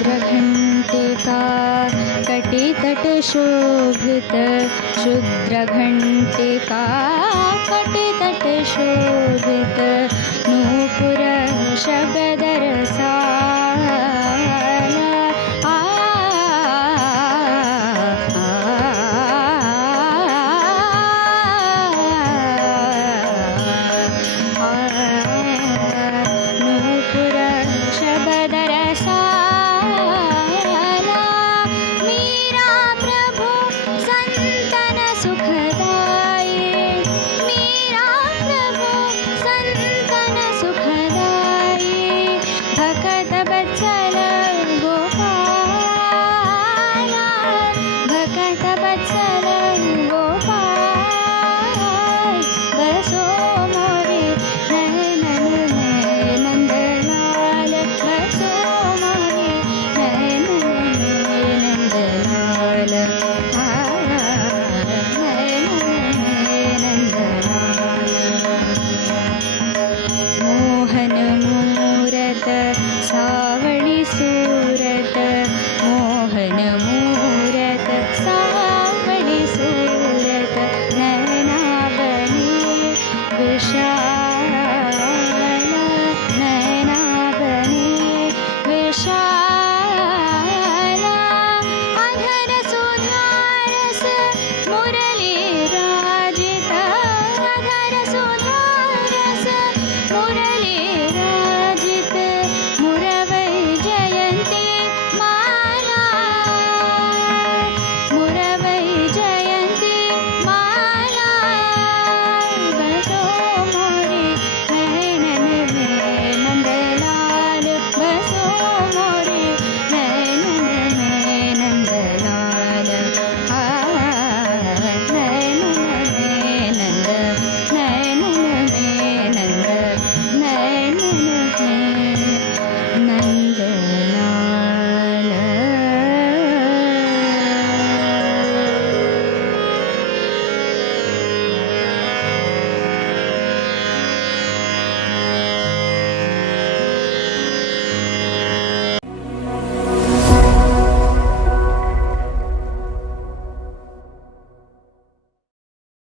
शुद्रघण्टिकार कटे तटशोभित शुद्रघण्टिका कटे तटशोभित பச்சரங்கோ